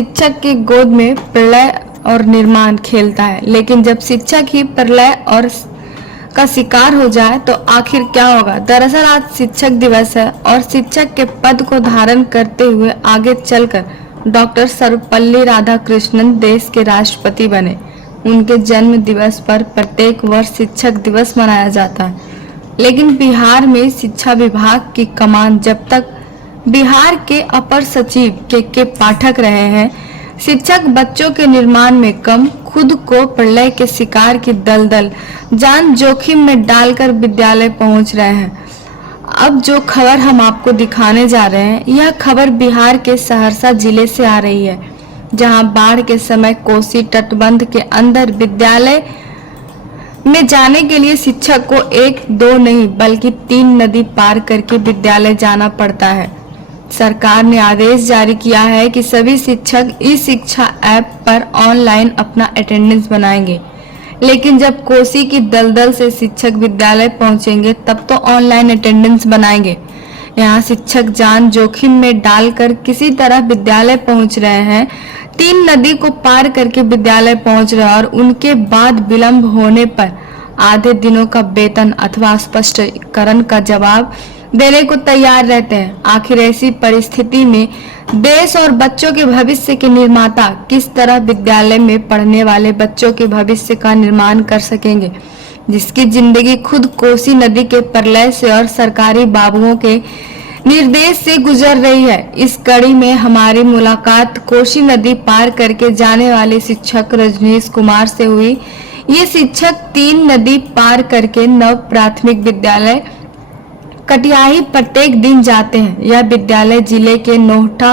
शिक्षक की गोद में प्रलय और निर्माण खेलता है, लेकिन जब शिक्षक ही प्रलय और का शिकार हो जाए तो आखिर क्या होगा। दरअसल आज शिक्षक दिवस है और शिक्षक के पद को धारण करते हुए आगे चलकर डॉक्टर सर्वपल्ली राधाकृष्णन देश के राष्ट्रपति बने। उनके जन्म दिवस पर प्रत्येक वर्ष शिक्षक दिवस मनाया जाता है, लेकिन बिहार में शिक्षा विभाग की कमान जब तक बिहार के अपर सचिव के पाठक रहे हैं, शिक्षक बच्चों के निर्माण में कम, खुद को प्रलय के शिकार की दलदल जान जोखिम में डालकर विद्यालय पहुंच रहे हैं। अब जो खबर हम आपको दिखाने जा रहे हैं, यह खबर बिहार के सहरसा जिले से आ रही है, जहां बाढ़ के समय कोसी तटबंध के अंदर विद्यालय में जाने के लिए शिक्षक को 1-2 नहीं बल्कि 3 नदी पार करके विद्यालय जाना पड़ता है। सरकार ने आदेश जारी किया है कि सभी शिक्षक ई शिक्षा ऐप पर ऑनलाइन अपना अटेंडेंस बनाएंगे, लेकिन जब कोसी की दलदल से शिक्षक विद्यालय पहुंचेंगे तब तो ऑनलाइन अटेंडेंस बनाएंगे। यहाँ शिक्षक जान जोखिम में डालकर किसी तरह विद्यालय पहुंच रहे हैं, 3 नदी को पार करके विद्यालय पहुंच रहे हैं और उनके बाद विलंब होने पर आधे दिनों का वेतन अथवा स्पष्टीकरण का जवाब देने को तैयार रहते हैं। आखिर ऐसी परिस्थिति में देश और बच्चों के भविष्य के निर्माता किस तरह विद्यालय में पढ़ने वाले बच्चों के भविष्य का निर्माण कर सकेंगे, जिसकी जिंदगी खुद कोसी नदी के प्रलय से और सरकारी बाबुओं के निर्देश से गुजर रही है। इस कड़ी में हमारी मुलाकात कोसी नदी पार करके जाने वाले शिक्षक रजनीश कुमार से हुई। ये शिक्षक 3 नदी पार करके नव प्राथमिक विद्यालय कटियाही प्रत्येक दिन जाते हैं। यह विद्यालय जिले के नोहटा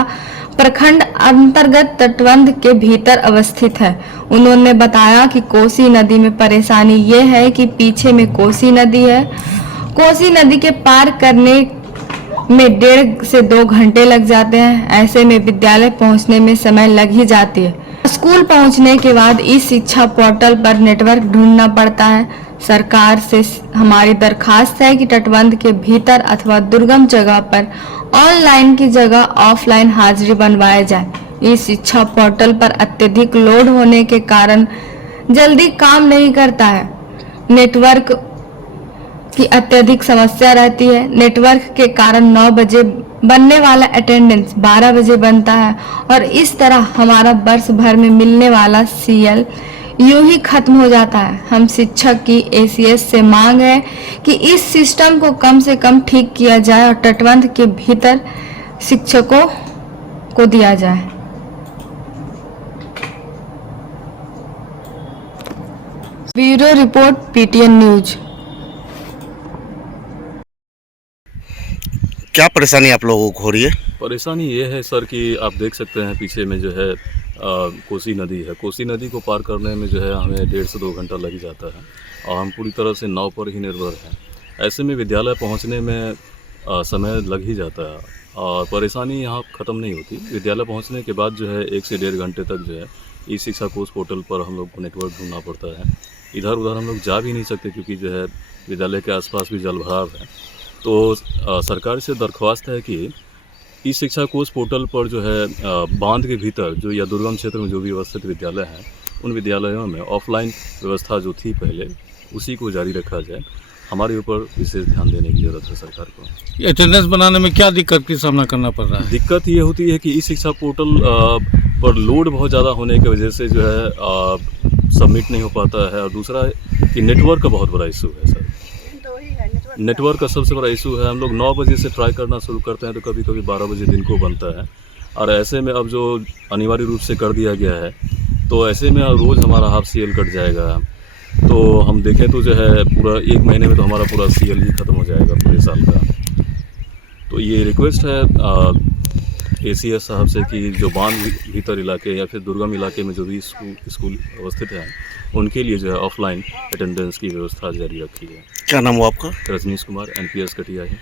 प्रखंड अंतर्गत तटबंध के भीतर अवस्थित है। उन्होंने बताया कि कोसी नदी में परेशानी ये है कि पीछे में कोसी नदी है। कोसी नदी के पार करने में 1.5 से 2 घंटे लग जाते हैं। ऐसे में विद्यालय पहुंचने में समय लग ही जाती है। स्कूल पहुंचने के बाद ई शिक्षा पोर्टल पर नेटवर्क ढूंढना पड़ता है। सरकार से हमारी दरखास्त है कि तटबंध के भीतर अथवा दुर्गम जगह पर ऑनलाइन की जगह ऑफलाइन हाजिरी बनवाया जाए। इस शिक्षा पोर्टल पर अत्यधिक लोड होने के कारण जल्दी काम नहीं करता है। नेटवर्क की अत्यधिक समस्या रहती है। नेटवर्क के कारण 9 बजे बनने वाला अटेंडेंस 12 बजे बनता है और इस तरह हमारा वर्ष भर में मिलने वाला CL यूं ही खत्म हो जाता है। हम शिक्षक की ACS से मांग है कि इस सिस्टम को कम से कम ठीक किया जाए और तटबंध के भीतर शिक्षकों को दिया जाए। Bureau report PTN news. क्या परेशानी आप लोगों को हो रही है? परेशानी ये है सर कि आप देख सकते हैं पीछे में जो है कोसी नदी है। कोसी नदी को पार करने में जो है हमें 1.5 से 2 घंटा लग जाता है और हम पूरी तरह से नाव पर ही निर्भर हैं। ऐसे में विद्यालय पहुंचने में समय लग ही जाता है और परेशानी यहाँ ख़त्म नहीं होती। विद्यालय पहुंचने के बाद जो है 1 से 1.5 घंटे तक जो है ई शिक्षा कोर्स पोर्टल पर हम लोग को नेटवर्क ढूंढना पड़ता है। इधर उधर हम लोग जा भी नहीं सकते क्योंकि जो है विद्यालय के आसपास भी जलभराव है। तो सरकार से दरख्वास्त है कि ई शिक्षा कोर्स पोर्टल पर जो है बांध के भीतर जो या दुर्गम क्षेत्र में जो भी अवस्थित विद्यालय हैं, उन विद्यालयों में ऑफलाइन व्यवस्था जो थी पहले उसी को जारी रखा जाए। हमारे ऊपर विशेष ध्यान देने की ज़रूरत है सरकार को। अटेंडेंस बनाने में क्या दिक्कत की सामना करना पड़ रहा है? दिक्कत ये होती है कि ई शिक्षा पोर्टल पर लोड बहुत ज़्यादा होने की वजह से जो है सबमिट नहीं हो पाता है और दूसरा कि नेटवर्क का बहुत बड़ा इशू है सर। नेटवर्क का सबसे बड़ा इशू है। हम लोग 9 बजे से ट्राई करना शुरू करते हैं तो कभी कभी 12 बजे दिन को बनता है और ऐसे में अब जो अनिवार्य रूप से कर दिया गया है तो ऐसे में रोज़ हमारा हाफ CL कट जाएगा। तो हम देखें तो जो है पूरा 1 महीने में तो हमारा पूरा CL ही ख़त्म हो जाएगा पूरे साल का। तो ये रिक्वेस्ट है ACS साहब से कि जो बांध भीतर इलाके या फिर दुर्गम इलाके में जो भी स्कूल अवस्थित हैं उनके लिए जो है ऑफलाइन अटेंडेंस की व्यवस्था जारी रखी है। क्या नाम हुआ आपका? रजनीश कुमार, NPS कटियाही।